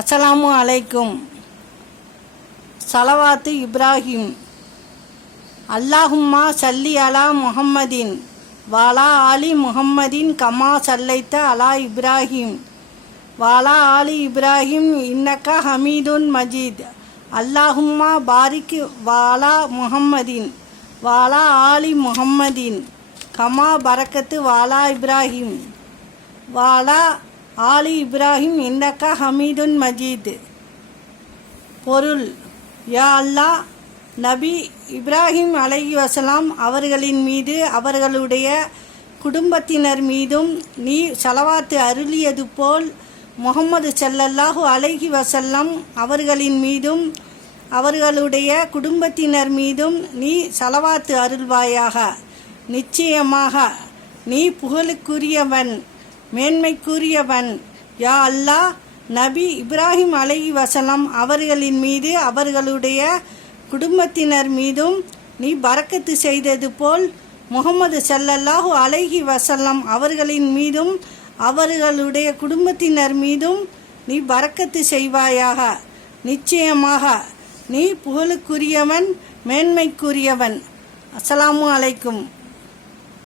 அஸ்ஸலாமு அலைக்கும். ஸலவாத்து இப்ராஹிம். அல்லாஹும்மா சல்லி அலா முஹம்மதின் வாலா ஆலி முஹம்மதின் கமா சல்லைத்த அலா இப்ராஹிம் வாலா ஆலி இப்ராஹிம் இன்னக்க ஹமீதுன் மஜீத். அல்லாஹும்மா பாரிக் வாலா முஹம்மதின் வாலா ஆலி முஹம்மதின் கமா பரக்கத்து வாலா இப்ராஹிம் வாலா ஆலி இப்ராஹிம் இன்னக்க ஹமீதுன் மஜீத். பொருள்: யா அல்லாஹ், நபி இப்ராஹிம் அலைஹிவஸலாம் அவர்களின் மீது அவர்களுடைய குடும்பத்தினர் மீதும் நீ ஸலவாத்து அருளியது போல் முஹம்மது ஸல்லல்லாஹு அலைஹி வஸல்லம் அவர்களின் மீதும் அவர்களுடைய குடும்பத்தினர் மீதும் நீ ஸலவாத்து அருள்வாயாக. நிச்சயமாக நீ புகழுக்குரியவன், மேன்மைக்குரியவன். யா அல்லாஹ், நபி இப்ராஹிம் அலைஹிவஸலாம் அவர்களின் மீது அவர்களுடைய குடும்பத்தினர் மீதும் நீ பரக்கத்து செய்தது போல் முஹம்மது ஸல்லல்லாஹு அலைஹி வஸல்லம் அவர்களின் மீதும் அவர்களுடைய குடும்பத்தினர் மீதும் நீ பரக்கத்து செய்வாயாக. நிச்சயமாக நீ புகழுக்குரியவன், மேன்மைக்குரியவன். அஸ்ஸலாமு அலைக்கும்.